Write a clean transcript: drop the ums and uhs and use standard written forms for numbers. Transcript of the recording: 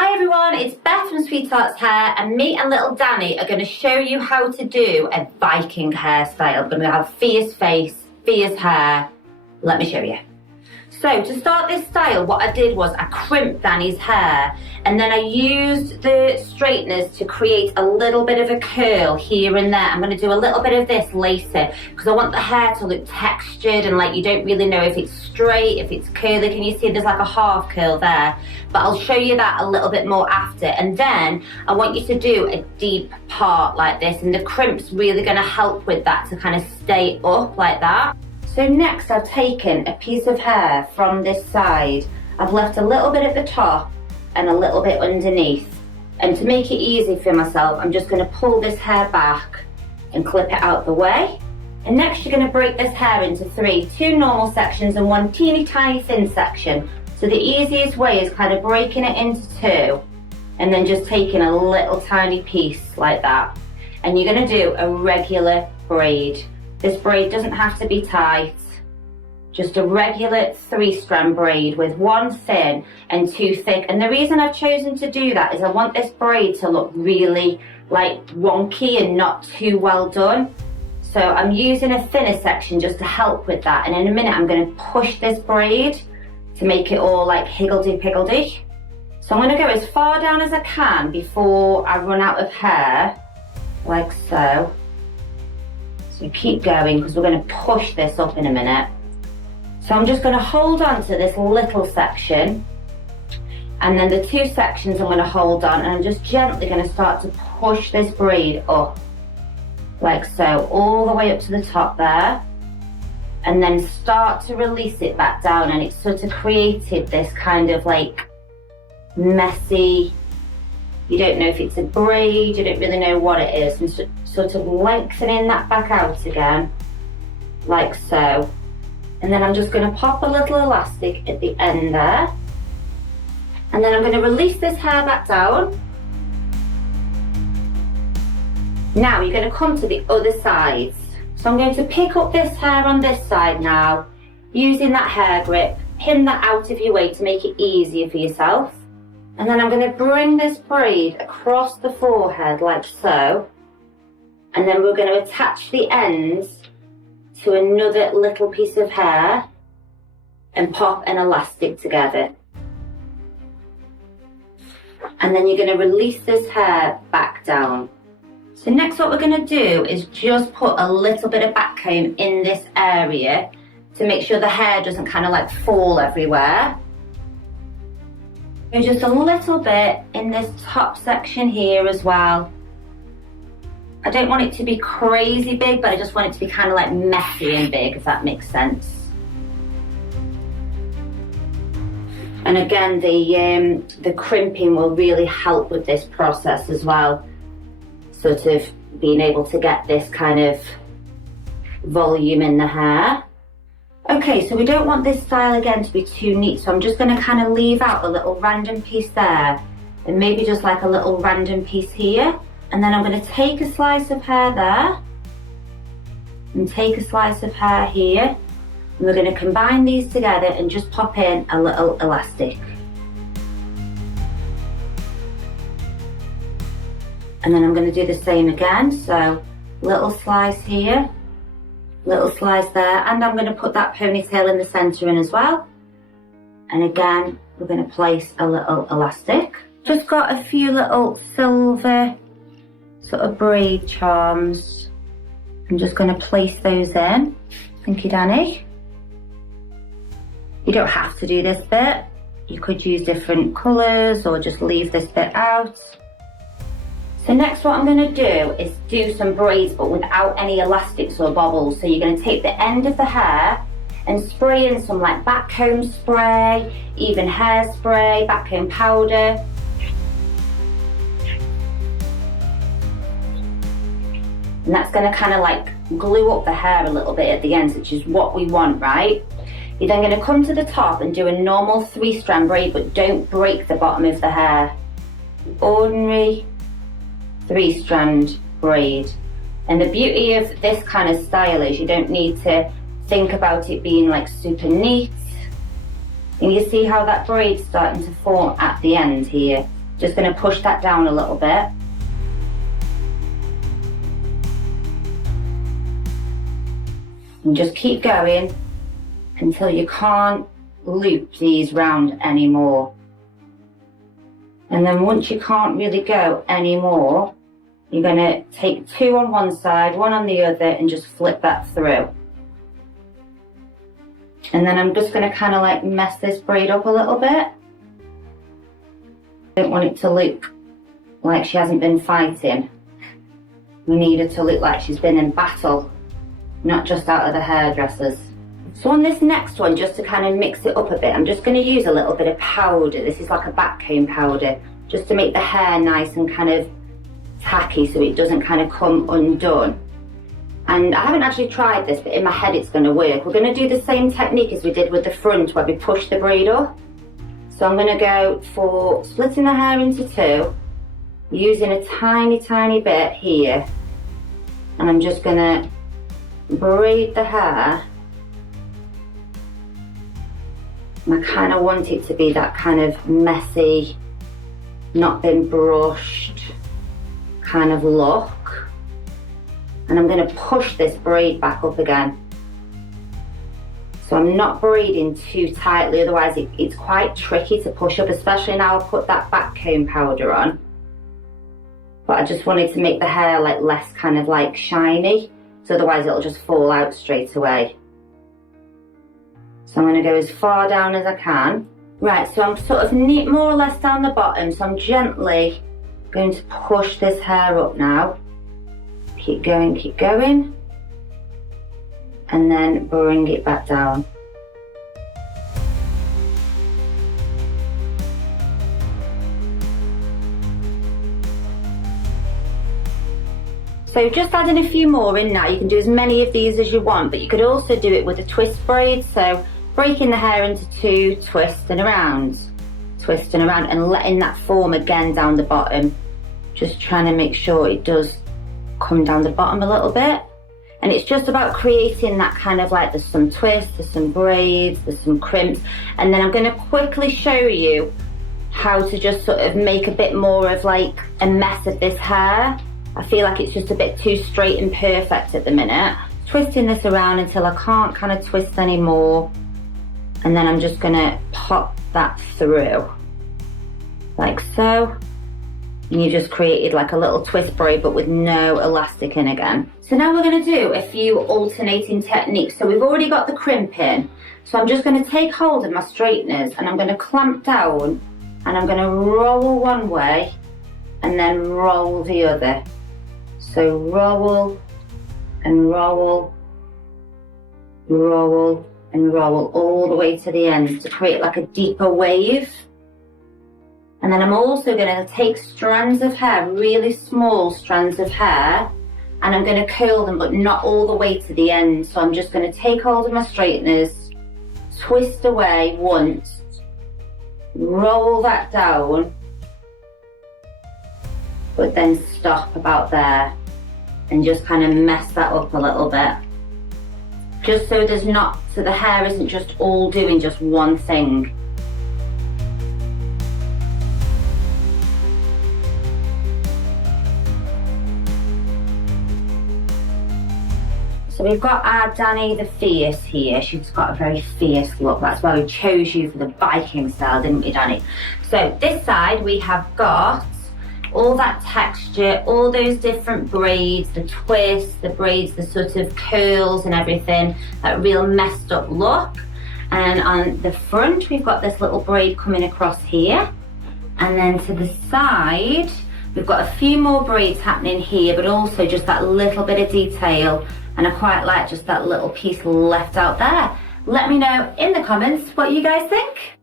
Hi everyone, it's Beth from Sweethearts Hair, and me and little Danny are going to show you how to do a Viking hairstyle. We're going to have fierce face, fierce hair. Let me show you. So to start this style, what I did was I crimped Danny's hair and then I used the straighteners to create a little bit of a curl here and there. I'm going to do a little bit of this later because I want the hair to look textured and like you don't really know if it's straight, if it's curly. Can you see there's like a half curl there? But I'll show you that a little bit more after. And then I want you to do a deep part like this, and the crimp's really going to help with that to kind of stay up like that. So next I've taken a piece of hair from this side. I've left a little bit at the top and a little bit underneath. And to make it easy for myself, I'm just going to pull this hair back and clip it out the way. And next you're going to break this hair into two normal sections and one teeny tiny thin section. So the easiest way is kind of breaking it into two and then just taking a little tiny piece like that. And you're going to do a regular braid. This braid doesn't have to be tight, just a regular 3-strand braid with one thin and two thick. And the reason I've chosen to do that is I want this braid to look really like wonky and not too well done. So I'm using a thinner section just to help with that. And in a minute, I'm going to push this braid to make it all like higgledy-piggledy. So I'm going to go as far down as I can before I run out of hair, like so. So keep going because we're going to push this up in a minute. So I'm just going to hold on to this little section and then the two sections I'm going to hold on, and I'm just gently going to start to push this braid up like so, all the way up to the top there, and then start to release it back down. And it's sort of created this kind of like messy, you don't know if it's a braid, you don't really know what it is, and sort of lengthening that back out again, like so. And then I'm just going to pop a little elastic at the end there. And then I'm going to release this hair back down. Now you're going to come to the other sides. So I'm going to pick up this hair on this side now, using that hair grip, pin that out of your way to make it easier for yourself. And then I'm going to bring this braid across the forehead like so. And then we're going to attach the ends to another little piece of hair and pop an elastic together. And then you're going to release this hair back down. So next what we're going to do is just put a little bit of back comb in this area to make sure the hair doesn't kind of like fall everywhere. And just a little bit in this top section here as well. I don't want it to be crazy big, but I just want it to be kind of like messy and big, if that makes sense. And again, the crimping will really help with this process as well. Sort of being able to get this kind of volume in the hair. Okay, so we don't want this style again to be too neat, so I'm just going to kind of leave out a little random piece there and maybe just like a little random piece here. And then I'm going to take a slice of hair there and take a slice of hair here. And we're going to combine these together and just pop in a little elastic. And then I'm going to do the same again. So little slice here, little slice there, and I'm going to put that ponytail in the center in as well. And again, we're going to place a little elastic. Just got a few little silver sort of braid charms. I'm just going to place those in. Thank you, Danny. You don't have to do this bit. You could use different colours or just leave this bit out. So next what I'm going to do is do some braids but without any elastics or bobbles. So you're going to take the end of the hair and spray in some like back comb spray, even hairspray, back comb powder. And that's going to kind of like glue up the hair a little bit at the ends, which is what we want, right? You're then going to come to the top and do a normal 3-strand braid, but don't break the bottom of the hair. Ordinary 3-strand braid. And the beauty of this kind of style is you don't need to think about it being like super neat. And you see how that braid's starting to form at the end here. Just going to push that down a little bit. And just keep going until you can't loop these round anymore. And then once you can't really go anymore, you're going to take 2 on one side, 1 on the other, and just flip that through. And then I'm just going to kind of like mess this braid up a little bit. I don't want it to look like she hasn't been fighting. We need her to look like she's been in battle, not just out of the hairdressers. So on this next one, just to kind of mix it up a bit, I'm just going to use a little bit of powder. This is like a backcomb powder, just to make the hair nice and kind of tacky so it doesn't kind of come undone. And I haven't actually tried this, but in my head it's going to work. We're going to do the same technique as we did with the front, where we push the braid up. So I'm going to go for splitting the hair into 2, using a tiny, tiny bit here. And I'm just going to braid the hair. And I kind of want it to be that kind of messy, not been brushed kind of look. And I'm going to push this braid back up again. So I'm not braiding too tightly, otherwise it's quite tricky to push up, especially now I've put that backcomb powder on. But I just wanted to make the hair like less kind of like shiny, so otherwise it'll just fall out straight away. So I'm going to go as far down as I can. Right, so I'm sort of more or less down the bottom, so I'm gently going to push this hair up now. Keep going, and then bring it back down. So just adding a few more in now. You can do as many of these as you want, but you could also do it with a twist braid. So breaking the hair into 2, twisting around, and letting that form again down the bottom. Just trying to make sure it does come down the bottom a little bit. And it's just about creating that kind of like, there's some twists, there's some braids, there's some crimps, and then I'm going to quickly show you how to just sort of make a bit more of like a mess of this hair. I feel like it's just a bit too straight and perfect at the minute. Twisting this around until I can't kind of twist anymore, and then I'm just going to pop that through like so. And you just created like a little twist braid, but with no elastic in again. So now we're going to do a few alternating techniques. So we've already got the crimp in. So I'm just going to take hold of my straighteners and I'm going to clamp down, and I'm going to roll one way and then roll the other. So roll and roll, roll and roll all the way to the end to create like a deeper wave. And then I'm also going to take strands of hair, really small strands of hair, and I'm going to curl them, but not all the way to the end. So I'm just going to take hold of my straighteners, twist away once, roll that down, but then stop about there and just kind of mess that up a little bit. Just so so the hair isn't just all doing just one thing. So we've got our Danny the Fierce here. She's got a very fierce look. That's why we chose you for the Viking style, didn't we, Danny? So this side we have got all that texture, all those different braids, the twists, the braids, the sort of curls and everything, that real messed up look. And on the front we've got this little braid coming across here. And then to the side we've got a few more braids happening here, but also just that little bit of detail. And I quite like just that little piece left out there. Let me know in the comments what you guys think.